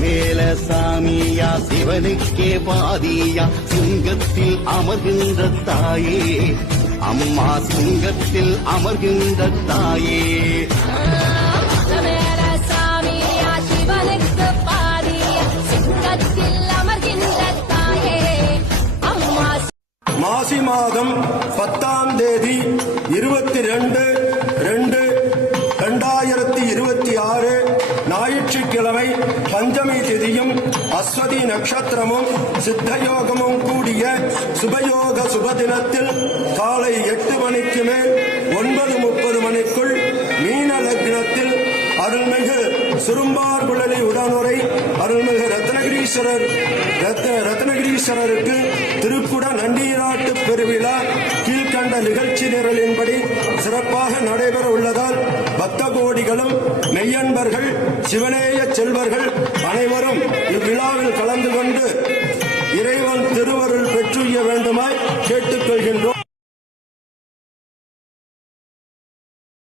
மேல சாமியா சிவனுக்கே பாதியா சிங்கத்தில் அமர்கின்ற தாயே அம்மா சிங்கத்தில் அமர்கின்ற தாயே மாசி மாதம் 10ஆம் தேதி 22/2/2026 ஞாயிற்றுக்கிழமை பஞ்சமி திதியும் அஸ்வதி நட்சத்திரமும் சித்தயோகமும் கூடிய சுபயோக சுபதினத்தில் காலை 8 மணிக்கு மேல் 9:30 மணிக்குள் மீன லக்னத்தில் அருள்மிகு சுரும்பார்குழலி உடனுரை அருள்மிகு ரத்னகிரீஸ்வரருக்கு திருக்குட நண்டீராட்டு பெருவிழா கீழ்கண்ட நிகழ்ச்சி நிரலின்படி சிறப்பாக நடைபெற உள்ளதால் பக்த கோடிகளும் மெய்யன்பர்கள் சிவனேய செல்வர்கள் அனைவரும் இவ்விழாவில் கலந்து கொண்டு இறைவன்